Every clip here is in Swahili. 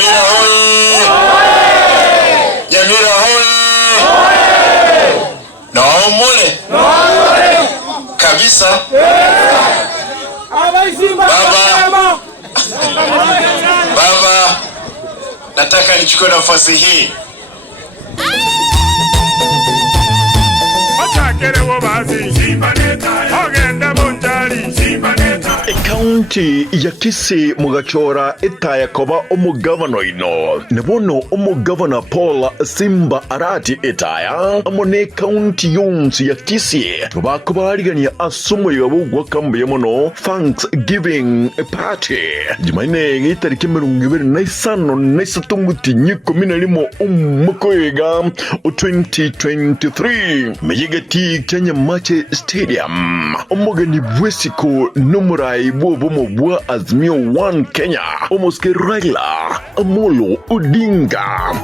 Nyamira hoye! Nyamira hoye! Naomole kabisa. Baba, nataka nichukue nafasi hii County ya Kisii mugachora itaya koba umugavano ino nebono umugavana Paul Simba Arati itaya amone county yonsi ya Kisii bakubarigania asumo yabugwa kambe mono Thanksgiving party jimaine gitariki 25 n'isatumutinyi 11 umukoyega 2023 meyegati Kenya Mache Stadium umugani bwesiko numurai bobo bwa Azimio 1 Kenya omoske Raila Odinga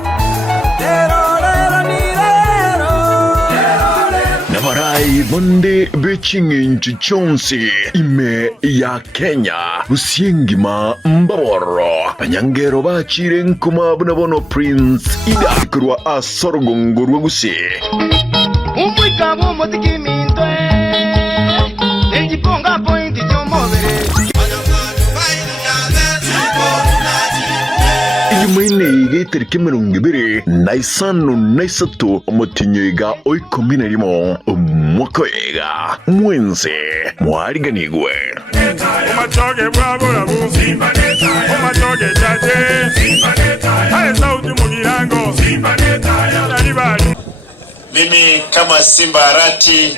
Navarai bonde bechingi chonsi ime ya Kenya usiengima mbaboro panyangero bachire nkuma bunabono Prince Ida kurwa asorogongorwa gusi umwika mu mutiki mindwe ejiponga point chomobere Ijumaine getariki 20 naisano naisatu umutinyiga oikomina limo umwakoyega mwenze mwariganigwe umatoge bwabora bu Simba neta umatoge chache Simba neta hai sauti mugirango Simba neta ya mimi kama Simba Arati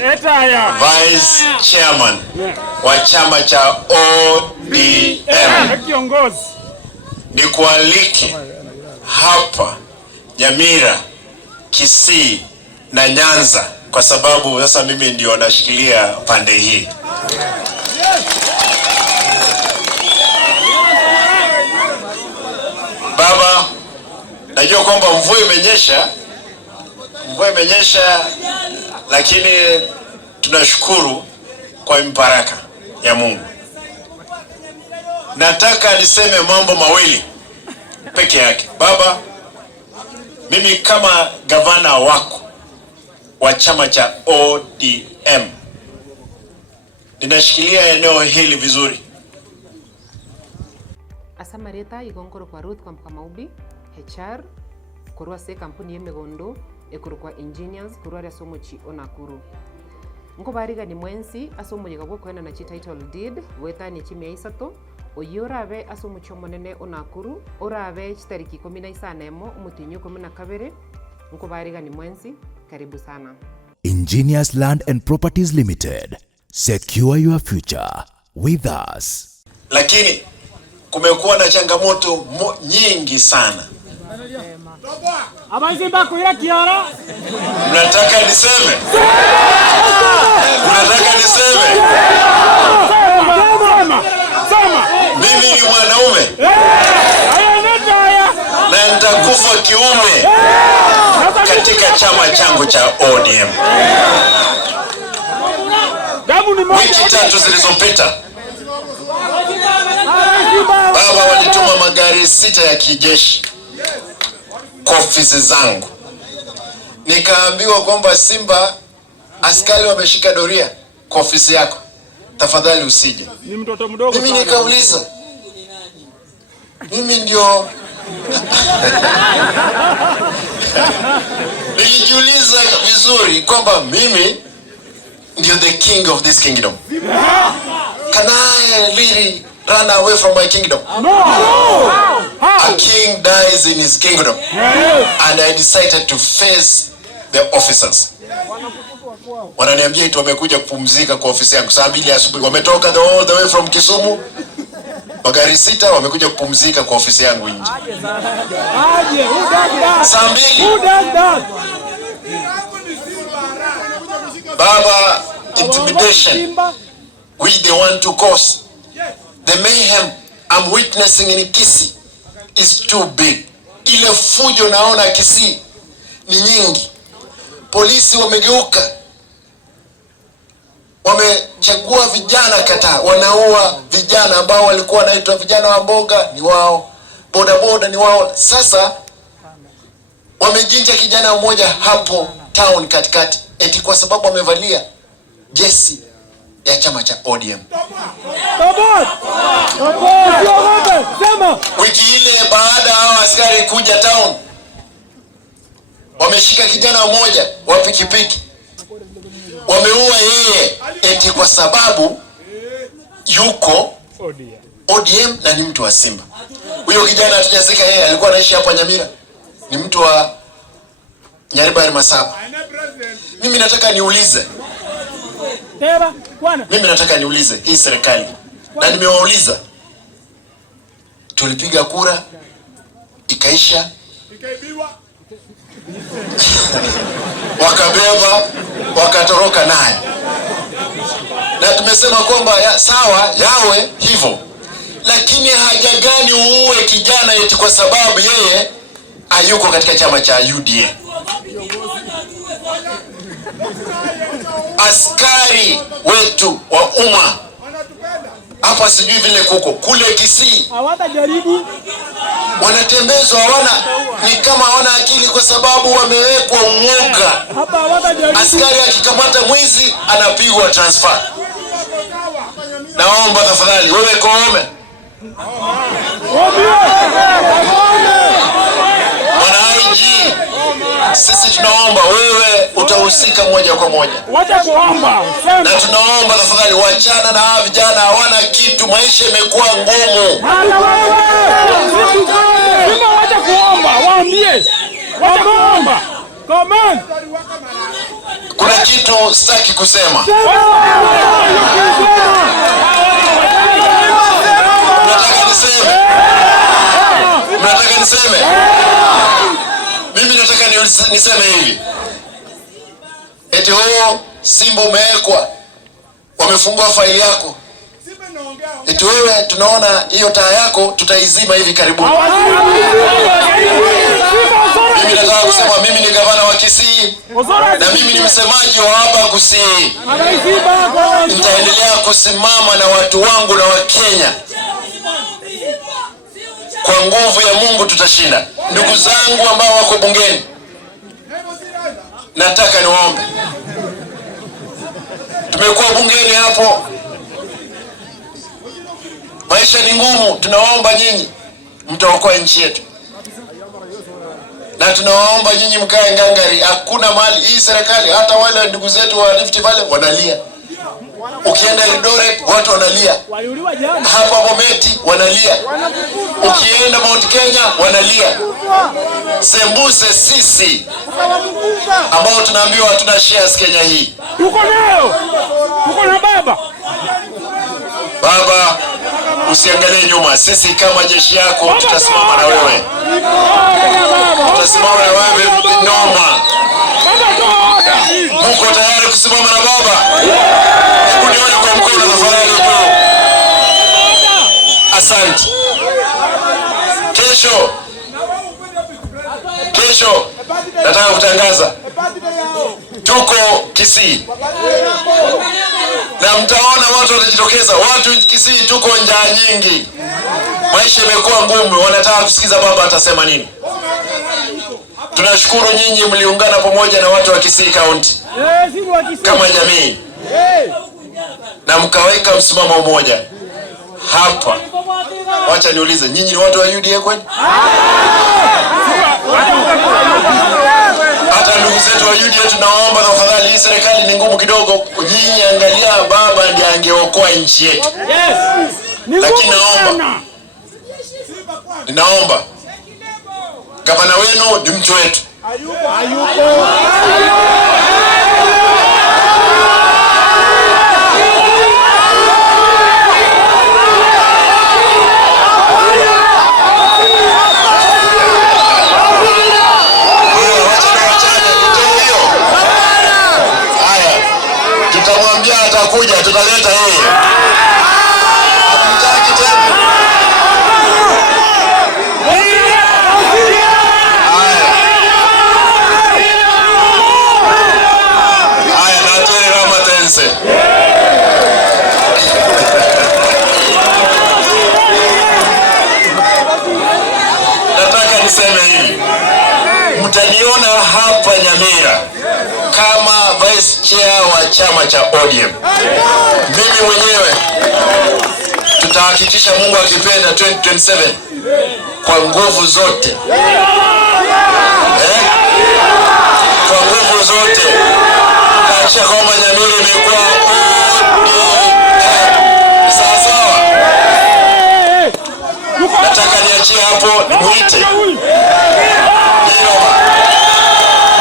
Vice Chairman wa chama cha ODM kiongozi ni kualiki hapa Nyamira, Kisii na Nyanza kwa sababu sasa mimi ndio nashikilia pande hii. Baba, najua kwamba mvua imenyesha lakini tunashukuru kwa mbaraka ya Mungu. Nataka niseme mambo mawili peke yake. Baba, mimi kama gavana wako wa chama cha ODM ninashikilia eneo hili vizuri. Asamareta igongoro kwa Ruth kwa Mkamaubi HR kurwa se kampuni yemegondo ekurukwa engineers kurwa ya somochi onakuru ngo bariga ni mwensi asomo yegabwo kwena na title deed wetani chimya isato oyurabe asomucho monene onakuru orabe chitariki 15 umutinyo 12 ngo bariga ni mwensi karibu sana. Engineers Land and Properties Limited, secure your future with us. Lakini kumekuwa na changamoto nyingi sana. Simba kuira kiara. Mnataka niseme? Mimi ni mwanaume. Na nitakufa kiume katika chama changu cha ODM. Wiki 3 zilizopita baba walituma magari 6 ya kijeshi kwa ofisi zangu. Nikaambiwa kwamba Simba askari wameshika doria kwa ofisi yako, tafadhali usije. Ni mtoto mdogo. Mimi nikauliza, mimi ndio nilijiuliza vizuri kwamba mimi ndio the king of this kingdom. Can I really run away from my kingdom? No. A king dies in his kingdom. And I decided to face the officers. Wananiambia eti wamekuja kupumzika kwa ofisi yangu saa 2 asubuhi. Wametoka all the way from Kisumu. Magari 6 wamekuja kupumzika kwa ofisi yangu nje. Saa 2. Baba, intimidation which they want to cause. The mayhem I'm witnessing in Kisii is too big. Ile fujo naona Kisii ni nyingi. Polisi wamegeuka. Wamechagua vijana kata, wanaua vijana ambao walikuwa wanaitwa vijana wa mboga ni wao. bodaboda ni wao. Sasa wamejinja kijana mmoja hapo town katikati, eti kwa sababu amevalia jesi ya chama cha ODM. Wiki ile baada hao askari kuja town, wameshika kijana mmoja wa pikipiki, wameua yeye eti kwa sababu yuko ODM na ni mtu wa Simba. Huyo kijana hatujazika yeye, alikuwa anaishi hapa Nyamira, ni mtu wa Nyaribari Masaba. Mimi nataka niulize hii serikali, na nimewauliza, tulipiga kura ikaisha, wakabeba wakatoroka naye, na tumesema kwamba sawa yawe hivyo, lakini haja gani uue kijana eti kwa sababu yeye hayuko katika chama cha UDA? Askari wetu wa umma hapa, sijui vile kuko kule Kisii, hawatajaribu, wanatembezwa, ni kama hawana akili kwa sababu wamewekwa uoga. Hapa hawatajaribu. Askari akikamata mwizi anapigwa transfer. Naomba tafadhali wewe Koome, IG, sisi tunaomba wewe utahusika moja kwa moja. Wacha kuomba. Na tunaomba tafadhali wachana na hawa vijana, hawana kitu, maisha imekuwa ngumu. Simba wacha kuomba, waambie. Wacha kuomba. Come on. Kuna kitu sitaki kusema. Mnataka niseme? Mimi nataka niseme hivi. Eti huo Simba umewekwa, wamefungua faili yako. Eti wewe tunaona hiyo taa yako tutaizima hivi karibuni. Mimi nataka kusema mimi ni gavana wa Kisii na mimi ni msemaji wa hapa Kisii. Nitaendelea kusimama na watu wangu na Wakenya. Kwa nguvu ya Mungu tutashinda. Ndugu zangu ambao wako bungeni, nataka niwaombe. Tumekuwa bungeni hapo, maisha ni ngumu, tunawaomba nyinyi mtaokoa nchi yetu. Na tunawaomba nyinyi mkae ngangari, hakuna mali hii serikali, hata wale ndugu zetu wa Rift Valley wanalia. Ukienda Eldoret watu wanalia. Hapa Bometi wanalia. Ukienda Mount Kenya wanalia. Sembuse sisi ambao tunaambiwa hatuna shares Kenya hii. Tuko nayo. Tuko na baba. Baba, usiangalie nyuma. Sisi kama jeshi yako tutasimama na wewe. Tutasimama na wewe noma. Muko tayari kusimama na baba? Hebu nione kwa mkono tafadhali juu. Asante. Kesho nataka kutangaza tuko Kisii, na mtaona watu watajitokeza. Watu Kisii tuko njaa nyingi, maisha imekuwa ngumu, wanataka kusikiza baba atasema nini. Tunashukuru nyinyi mliungana pamoja na watu wa Kisii County kama jamii na mkaweka msimamo mmoja hapa. Wacha niulize, nyinyi ni watu wa UDA kweli? Hata ndugu zetu wa UDA tunaomba tafadhali, hii serikali ni ngumu kidogo. Nyinyi angalia, baba ndiye angeokoa nchi yetu. Lakini ninaomba gavana wenu ni mtu wetu. Tutamwambia atakuja, tutaleta yeye. Hatutaki tena. niseme hivi, mtaniona hapa Nyamira kama vice chair wa chama cha ODM. Mimi mwenyewe tutahakikisha, Mungu akipenda, 2027 kwa nguvu zote, kwa nguvu zote kaisha kwamba Nyamira imekuwa sawa. Nataka niachie hapo, nimuite